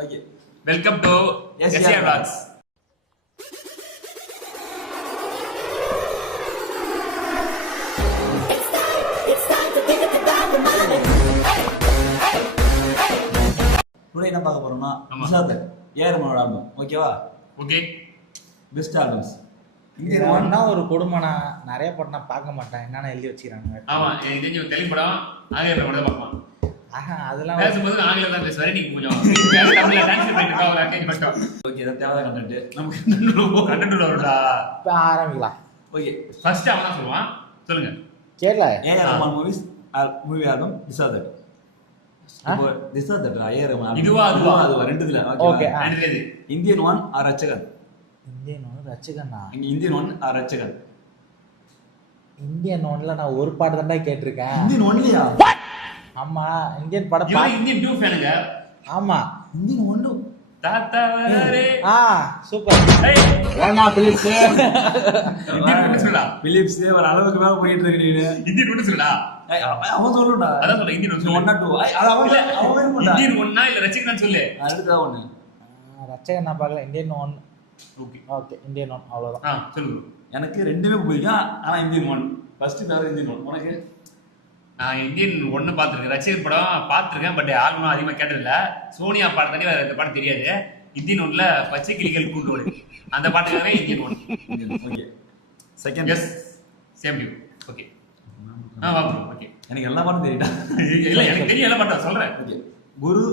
Okay. Welcome to SCR Vlogs. Today என்ன பார்க்க போறோம்னா நிசாத் ஏஆர்எம்மோட ஆல்பம். ஓகேவா? ஓகே. Best albums. இது ஒண்ணா ஒரு கொடுமைனா நிறைய படம் நான் பார்க்க மாட்டேன். என்னன்னா எழுதி வச்சிருக்காங்க. ஆமா, இது தெலுங்கு படம் ஆங்கில படம் பார்க்கலாம். அதெல்லாம் பேசும்போது ஆங்கிலம் தான் பேசுவாரு. நீங்க கொஞ்சம் தமிழ்ல ட்ரான்ஸ்லேட் பண்ணிட்டு அவரை கேட்க மாட்டோம். ஓகே, இத தேவையான கண்டென்ட். நமக்கு கண்டென்ட் வரும்டா. இப்ப ஆரம்பிக்கலாம். ஓகே. ஃபர்ஸ்ட் அவன் தான் சொல்லுவான். சொல்லுங்க. கேள. ARM movie album Nishad. இப்போ நிசாத் ஏஆர்எம் இதுவா அதுவா ரெண்டுல. ஓகே. ரெண்டுல இந்தியன் 1 ஆர் ரச்சகன். இந்தியன் 1 ரச்சகனா? இங்க இந்தியன் 1 ஆர் ரச்சகன். இந்தியன் 1ல நான் ஒரு பாட்டு தான் கேட்டிருக்கேன். இந்தியன் 1லியா? ஆமா, இந்தியன் படம் இந்தியன் 2 ஃபேனுங்க. ஆமா, இந்தியன் 1 தாத்தா வரே. சூப்பர். ஏய் வாங்க பிலிப்ஸ். இந்தியன் 2 சொல்லடா. பிலிப்ஸ் ஒரு அளவுக்கு மேல போயிட்டு இருக்கு நீ. இந்தியன் 2 சொல்லடா. அவன் சொல்லுடா. அதான் சொல்றேன், இந்தியன் 1 1 2. அது அவன் இந்தியன் 1 இல்ல ரச்சிகன் சொல்லு. அடுத்ததா ஒண்ணு. ரச்சகன் நான் பார்க்கல. இந்தியன் 1. ஓகே. ஓகே, இந்தியன் 1 அவ்வளவுதான். சொல்லுங்க. எனக்கு ரெண்டுமே பிடிக்கும். ஆனா இந்தியன் 1 ஃபர்ஸ்ட் பேர் இந்தியன் 1. உனக்கு? நான் இந்தியன் 1 பார்த்துருக்கேன். ரசிகர் படம் பார்த்துருக்கேன். பட் ஆல்பம் அதிகமாக கேட்டதில்ல. சோனியா பாடம் தண்ணி வேற இந்த பாடம் தெரியாது. இந்தியன் 1ல பச்சை கிளிகள் கூட்டோடு அந்த பாட்டுக்காகவே Indian 1. Okay. Second. Yes same டியூ. ஓகே. ஓகே. எனக்கு எல்லா பாட்டும் தெரியுடா. இல்ல எனக்கு தெரியல பாட்டா சொல்றேன். ஓகே. குரு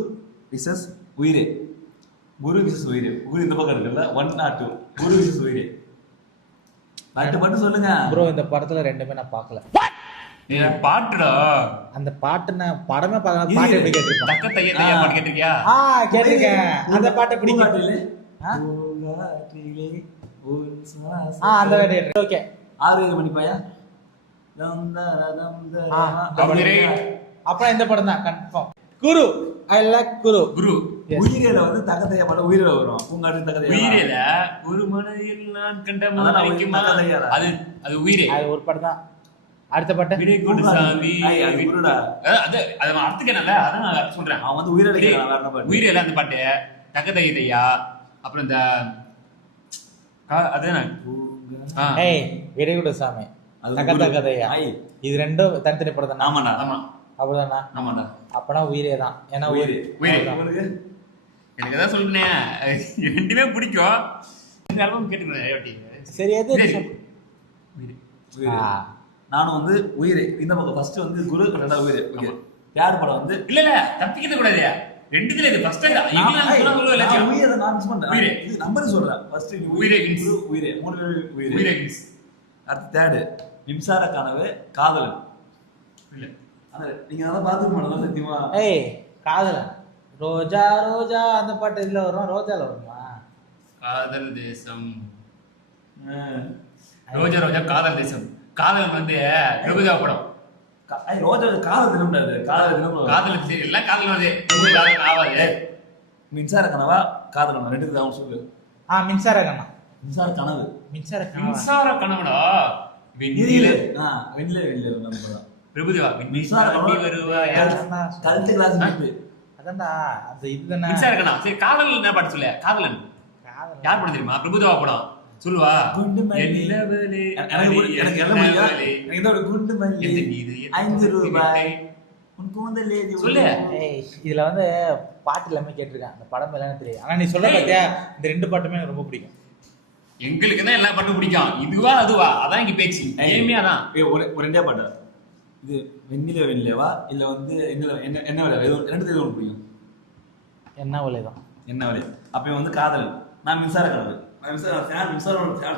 விசஸ் உயிரே. குரு விசஸ் உயிரே. குரு இந்த பக்கம் இருக்குல்ல 1 ஆர் 2. குரு விசஸ் உயிரே. பாட்டு சொல்லுங்க ப்ரோ. இந்த படத்துல ரெண்டுமே நான் பார்க்கல. பாட்டுடா. அந்த பாட்டு நான் படமே பார்க்கல. பாட்டு எப்படி கேட்டிருப்பேன்? தக்க தைய தைய பாட்டு கேட்டிருக்கியா? கேட்டிருக்கேன். அந்த பாட்டை பிடிக்கும். பூங்காற்றிலே அந்த வேட்டை. ஓகே. 6 மணி பாயா. அப்புறம் இந்த படம் தான் கன்ஃபார்ம். குரு. ஐ லைக் குரு. குரு. உயிரேல வந்து தகதையா பாடம் உயிரேல வரும். பூங்காற்று தகதையா. உயிரேல ஒரு மனதில் நான் கண்ட மலைக்குமா. அது அது உயிரே. அது ஒரு படம் தான். அடுத்த பாட்டு விடை கொடு சாமி. அது குருடா. அது அது அர்த்தம் என்னல அதான் நான் அர்த்தம் சொல்றேன். அவன் வந்து உயிரேல கேக்குறான். வேற என்ன பாட்டு? உயிரேல அந்த பாட்டு தக்க தைய தையா. அப்புறம் இந்த அது என்ன? ஏய் விடைகுட சாமி. தக கதையா. இது ரெண்டும் தனித்தனி படம் தான். ஆமாடா. ஆமா. அப்படிதானா? ஆமாடா. அப்பனா உயிரே தான். ஏன்னா உயிரே. எனக்கு எதாவது சொல்றேன். ரெண்டுமே பிடிக்கும். இந்த ஆல்பம் கேட்டுக்கிறேன். சரி எது? நானும் வந்து உயிரே. இந்த பக்கம் ஃபர்ஸ்ட் வந்து குரு, ரெண்டாவது உயிரே. ஓகே. யார் படம் வந்து இல்ல தப்பிக்கிறது கூடாது. ரெண்டுத்துல இது ஃபர்ஸ்ட் உயிரே நான் மிஸ் பண்றேன். உயிரே இது நம்பர் சொல்றேன். ஃபர்ஸ்ட் உயிரே குரு உயிரே. மூணு உயிரே. உயிரே. அடுத்து தேர்ட் மின்சார கனவு காதலன். இல்ல அந்த நீங்க அத பாத்துக்க மாட்டீங்க சத்தியமா. ஏய் காதலன். ரோஜா ரோஜா அந்த பாட்டு இதுல வரும். ரோஜால வருமா? காதல் தேசம். ரோஜா ரோஜா காதல் தேசம். காதல் வந்து பிரபுதா படம். ரோஜா காதல் தினம்டாது. காதல் தினம். காதல் சரி எல்லாம் காதல் வருது. காதல் ஆவாது. மின்சார கனவா காதலன் ரெண்டுக்கு தான் சொல்லு. மின்சார கனவு. மின்சார கனவு. மின்சார கனவு. மின்சார கனவுடா. வெண்ணில வெண்ணில நம்ம பிரபுதேவா மின்சார கனவு வருவாயா. கல்ட் கிளாஸ் வந்து அதான்டா அந்த இதுதானே. மின்சார கனவு. சரி காதல் என்ன பாட்டு சொல்ல? காதலன். யார் படம் தெரியுமா? பிரபுதேவா படம். சொல்லுவா. எனக்கு இதோட குண்டு மல்லி 5 ரூபாய் உன் கூந்தலே சொல்லு. இதுல வந்து பாட்டு எல்லாமே கேட்டிருக்கேன். அந்த படம் எல்லாம் தெரியும். ஆனா நீ சொல்ல பாத்தியா இந்த ரெண்டு பாட்டுமே எனக்கு ரொம்ப பிடிக்கும். எங்களுக்கு தான் எல்லா பாட்டும் பிடிக்கும். இதுவா அதுவா அதான் இங்க பேச்சு. ஏமியா தான். ஒரு ரெண்டே பாட்டு. இது வெண்ணிலவா இல்ல வந்து என்ன வேலை ரெண்டு தெரியும் பிடிக்கும். என்ன வேலை தான் என்ன வேலை. அப்ப வந்து காதல். நான் மின்சார கனவு. மின்சார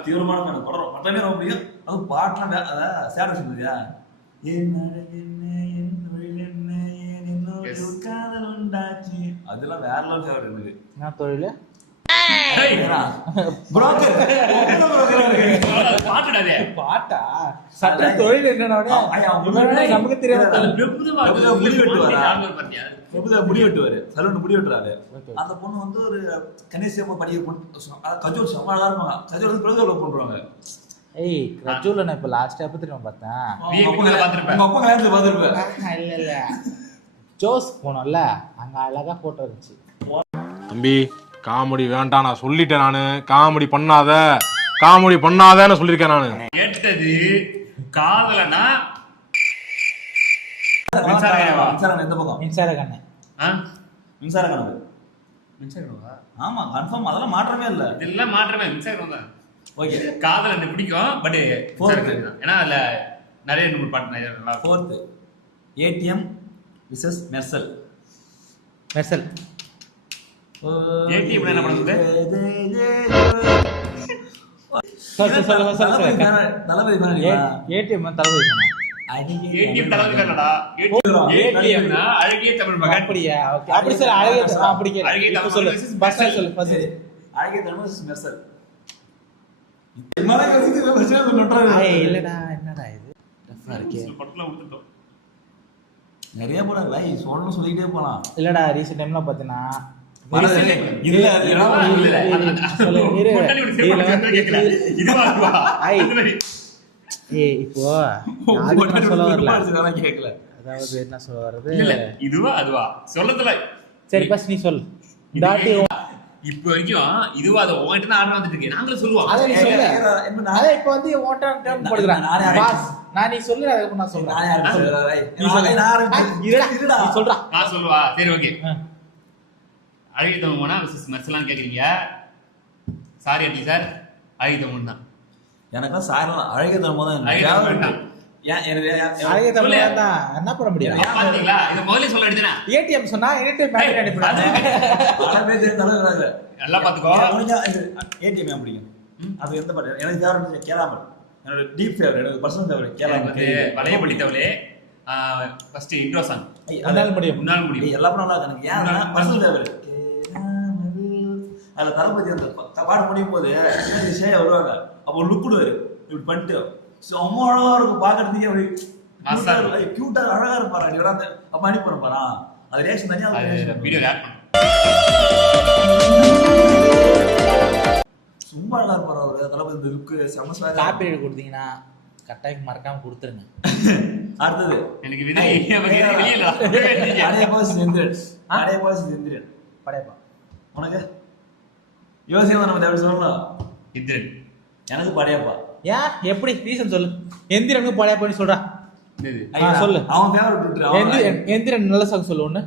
தீவிரமான பாடம் தொடரும். பட்டமே ரொம்ப பிடிக்கும். அது பாட்டுலாம் சேட சொல்லுதியா. அதெல்லாம் வேற லெவல் ஃபேவரட் எனக்கு. என்ன தொழில்? பாட்டா சட்ட தொழில் என்னன்னா நமக்கு தெரியாது. முடி வெட்டுவாரு. சலூன் முடி வெட்டுறாரு. அந்த பொண்ணு வந்து ஒரு கணேசியமா படிக்க கஜோல் சமாளா இருப்பாங்க. கஜோல் வந்து பிரதோல பண்றாங்க. ஏய் கஜோல நான் இப்ப லாஸ்ட் எப்ப தெரியுமா பார்த்தேன்? உங்க அப்பா கல்யாணத்துல பாத்துருப்பேன். இல்ல ஜோஸ் போனோம்ல அங்க அழகா போட்டோ இருந்துச்சு. தம்பி காமெடி வேண்டாம் நான் சொல்லிட்டேன். நானு காமெடி பண்ணாதன்னு சொல்லியிருக்கேன் நானு. கேட்டது காதலனா மின்சார கனவா? மின்சாரம் எந்த பக்கம்? மின்சார கண்ணன். மின்சார கனவு. மின்சார கனவா? ஆமா கன்ஃபார்ம், அதெல்லாம் மாற்றமே இல்ல. இதெல்லாம் மாற்றமே மின்சார கனவு தான். ஓகே, காதல் எனக்கு பிடிக்கும் பட் ஏன்னா அதுல நிறைய நூறு பாட்டு நல்லா இருக்கும். Fourth ATM versus Mersal. Mersal. ATM என்ன பண்ணுது? சொல்லு தளபதி ஃபேனா? ஏடிஎம் தளபதி தானா? ஏடிஎம் தளபதி இல்லடா. ஏடிஎம்னா அழகிய தமிழ் மகன். அப்படியே ஓகே. அப்படி சொல்ல அழகிய அப்படி கேளு. அழகிய தமிழ் சொல்லு. மகன் ஃபர்ஸ்ட் சொல்லு ஃபர்ஸ்ட். அழகிய தமிழ் விசஸ் மெர்சல். மலை கசிக்கு பிரச்சனை பண்றாரு. இல்லடா என்னடா இது? டஃப்பா இருக்கே. படத்துல விட்டுட்டோம். நிறைய படம் லை சொல்லணும் சொல்லிட்டே போலாம். இல்லடா ரீசன்ட் டைம்ல பார்த்தனா இல்ல இப்போ சொல்ல வரல. கேட்கல. அதாவது என்ன சொல்ல வர்றது? இல்ல இதுவா அதுவா சொல்லத்துல. சரி பஸ் நீ சொல்லு. டாட்டி இப்போ வரைக்கும் இதுவா அது உன்கிட்ட ஆர்டர் வந்துட்டு இருக்கு. நாங்களும் சொல்லுவோம். அத நீ சொல்லு. அத இப்போ வந்து ஓட்டான் டர்ன் போடுறேன். பாஸ் நான் நீ சொல்லு அதுக்கு நான் சொல்றேன். நீ சொல்றா. நான் சொல்லுவா. சரி ஓகே. அழகிய தமிழ் மகனா விசஸ் மெர்சலான்னு கேக்குறீங்க. சாரி அடி சார், அழகிய தமிழ் தான். எனக்கா சாரலாம் அழகிய தமிழ் தான். அழகிய தமிழ் தான். என்ன பண்ண முடியும்? பாத்தீங்களா? இது முதல்ல சொல்ல அடிச்சனா. ஏடிஎம் சொன்னா ஏடிஎம் பேங்க் அனுப்பிடுறாங்க. பல பேர் தலைவராங்க. நல்லா பாத்துக்கோ. ஏடிஎம் ஏன் பிடிக்கும்? அது எந்த பாட்டு? எனக்கு ஃபேவரட் கேளாமல். என்னோட டீப் ஃபேவரட், எனக்கு பர்சனல் ஃபேவரட் கேளாமல். வளையபடி தவளே ஃபர்ஸ்ட் இன்ட்ரோ சாங். உன்னால் முடியும். எல்லா படம் நல்லா இருக்கு. எனக்கு ஏன்னா பர்சனல் ஃபேவரட். அதுல தளபதி அந்த பாட்டு முடியும் போது ஷேயா வருவாங்க. அப்போ லுக் கொடுவாரு இப்படி பண்ணிட்டு செம்ம அழகா இருக்கும் பாக்குறதுக்கே. அப்படி கியூட்டா அழகா இருப்பாரு. அடி அந்த அப்ப அனுப்பி பாரா அது ரியாக்ஷன் தனியா வீடியோ ஆட் பண்ணு. சும்மா அழகா இருப்பாரு அவரு. தளபதி இந்த லுக் செம்ம ஸ்வாக். காப்பி கொடுத்தீங்கன்னா கட்டாயம் மறக்காம கொடுத்துருங்க. அடுத்தது எனக்கு விஜய் வெளியில அடைய பாஸ் இந்திரன். அடைய பாஸ் இந்திரன் படையப்பா. உனக்கு யோசிக்க நம்ம எப்படி சொல்லலாம்? இந்திரன். எனக்கு படையப்பா. ஏன் எப்படி ரீசன் சொல்லு. எந்திரனுக்கு படையப்பான்னு சொல்றா. சொல்லு. அவன் ஃபேவரட் விட்டுரு. எந்திரன் நல்ல சாங் சொல்லு ஒண்ணு.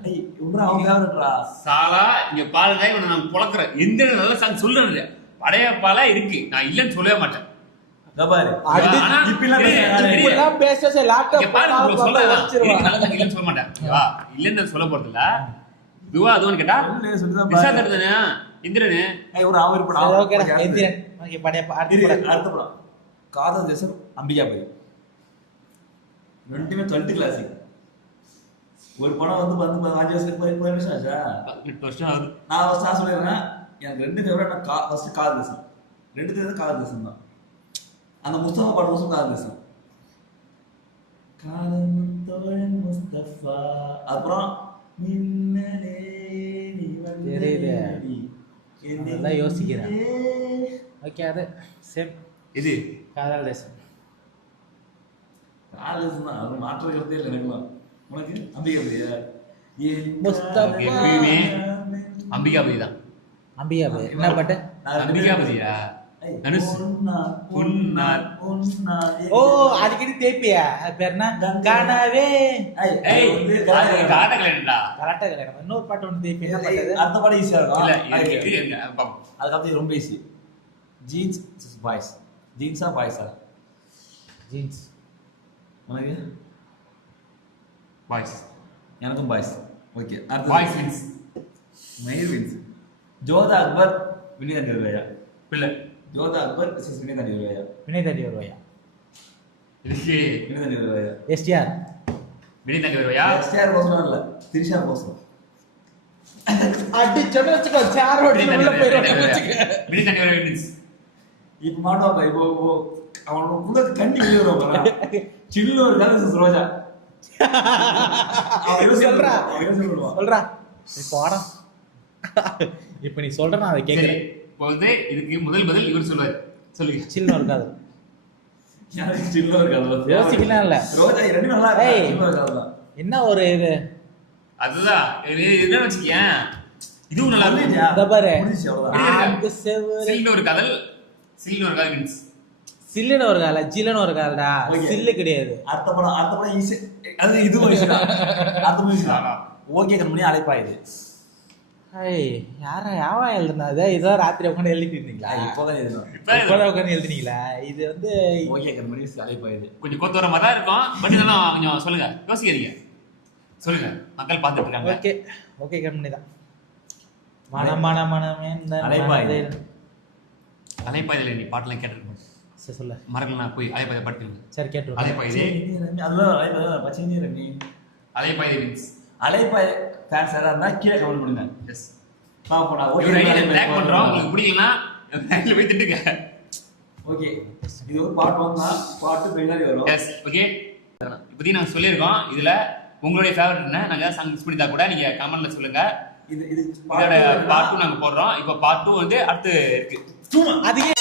அவன் ஃபேவரட்ரா. சாலா இங்க பாருங்க இவனை நான் குளக்குறேன். எந்திரன் நல்ல சாங் சொல்றது படையப்பால இருக்கு. நான் இல்லன்னு சொல்லவே மாட்டேன். கபாரி இப்பெல்லாம் பேச லேப்டாப் இல்லன்னு சொல்ல மாட்டேன். வா இல்லன்னு சொல்ல போறது இல்ல. இதுவா அதுவும் கேட்டா நிஷாந்த் எடுத்தானே இந்திரனு. ஒரு அவர் படம். ஓகே இந்திரன். ஓகே படையப்பா. அடுத்த படம் காதல் தேசம் அம்பிகாபதி. ரெண்டுமே 12 கிளாசிக். ஒரு படம் வந்து 5 வருஷம் ஆச்சா? 8 வருஷம் ஆகுது. நான் சொல்லிடுறேன். எனக்கு ரெண்டு ஃபேவரட். ஃபர்ஸ்ட் காதல் தேசம். ரெண்டு தேசம் காதல் தேசம் தான். அந்த முஸ்தபா பாட்டு வருஷம் காதல் தேசம். காதல் தோழன் முஸ்தபா. அப்புறம் மின்னலே நீ தெரியுது. அதெல்லாம் யோசிக்கிறேன். ஓகே அது சேம். இது காதல் தேசம். காதல் தேசம் தான். அது மாற்றக்கிறதே இல்லை எனக்குலாம். உனக்கு அம்பிகாபதியா? எப்பயுமே அம்பிகாபதி தான். அம்பிகாபதி என்ன பாட்டு? அம்பிகாபதியா? ஓ அடிக்கடி தேப்பியா? அது பேர் என்ன? கனவே. கரெக்டா கல்யாணம். இன்னொரு பாட்டு ஒன்று தேப்பி. என்ன பாட்டு? அந்த பாட்டு ஈஸியா இருக்கும். இல்ல அதுக்கு ரொம்ப ஈஸி. Jeans boys. ஜீன்ஸா பாய்ஸா? ஜீன்ஸ். உனக்கு? பாய்ஸ். எனக்கும் பாய்ஸ். Okay boys wins. மயிர் வின்ஸ். ஜோதா அக்பர் வினய் தாண்டி வருவாயா? பிள்ளை. ஜோதா அக்பர் வினய் தாண்டி வருவாயா? வினய் தாண்டி வருவாயா? வினய் தாண்டி வருவாயா? எஸ்டிஆர். வினய் தாண்டி வருவாயா? எஸ்டிஆர் கோசம் இல்ல, திரிஷா கோசம். அடி சொன்ன வச்சுக்கோ. சேர் ஓடி உள்ள போயிடுவாங்க. வினய் தாண்டி வருவாயா வின்ஸ். இப்போ மாட்டோம். இப்போ அவனோட குள்ள கண்ணி வெளிய வரவா? சில்லு ஒரு கலர் ரோஜா. சொல்றா. சொல்றா. இப்போ ஆடா. இப்போ நீ சொல்ற நான் அதை கேக்குறேன். இப்போ வந்து இதுக்கு முதல் பதில் இவர் சொல்வார். சொல்லுங்க. சில்லுன்னு இருக்காது. எனக்கு சில்லு இருக்காது. யோசிக்கலாம் இல்ல. ரோஜா ரெண்டு நல்லா இருக்கு. சில்லு இருக்காது. என்ன ஒரு இது? அதுதான் இது என்ன வச்சுக்கேன். இதுவும் நல்லா இருக்கும். இந்த பாரு முடிஞ்சிச்சு, அவ்வளவுதான். நான்கு செவரு சில்லுன்னு ஒரு காதல் மீன்ஸ் சில்லுன்னு ஒரு கால ஜில்லுன்னு ஒரு காலடா Okay. சில்லு கிடையாது. அடுத்த படம் ஈஸி. அது இது ஒரு விஷயம் தான். அடுத்த விஷயம் ஓகே கண்மணி அழைப்பா இது. ஐய் யாவா எழுதுனாது இதெல்லாம் ராத்திரி உட்காந்து எழுதிட்டு இருந்தீங்களா? இப்போ தான் எழுதணும். இப்பதான் உட்காந்து எழுதுனீங்களா? இது வந்து ஓகே கண்மணி அழைப்பா இது. கொஞ்சம் கொத்து வர மாதிரி தான் இருக்கும். பட் இதெல்லாம் கொஞ்சம் சொல்லுங்க, யோசிக்காதீங்க, சொல்லுங்க, மக்கள் பார்த்துட்டு இருக்காங்க. ஓகே ஓகே கண்மணி தான். மனமே அலைப்பாயுது. அலைப்பாயுதுல நீ பாட்டெல்லாம் கேட்டிருக்கோம். சரி சொல்ல மறக்கலாம் போய் அலைப்பாயுதை படுத்துங்க. சரி கேட்டு அலைப்பாயுது அதுதான் பச்சை நீர் ரம்மி. அலைப்பாயுது மீன்ஸ் அலைப்பாய் ஃபேன்ஸ் யாரா இருந்தா கீழே கமெண்ட் பண்ணுங்க. எஸ் பாப்போம். நான் ஒரு ஐடியா ஓகே ட்ராக் பண்றோம். உங்களுக்கு பிடிக்கலனா லைன்ல போய் திட்டுங்க. ஓகே இது ஒரு பார்ட் 1 தான். பார்ட் 2 பின்னாடி வரும். S okay. இப்போதைக்கு நாங்க சொல்லியிருக்கோம். இதுல உங்களுடைய ஃபேவரட் என்ன, நாங்க சாங் மிஸ் பண்ணிட்டா கூட நீங்க கமெண்ட்ல சொல்லுங்க. இது இதோட பார்ட் 2 நாங்க போடுறோம். இப்போ பார்ட் 2 வந்து அடுத்து இருக்கு. அதுக்கு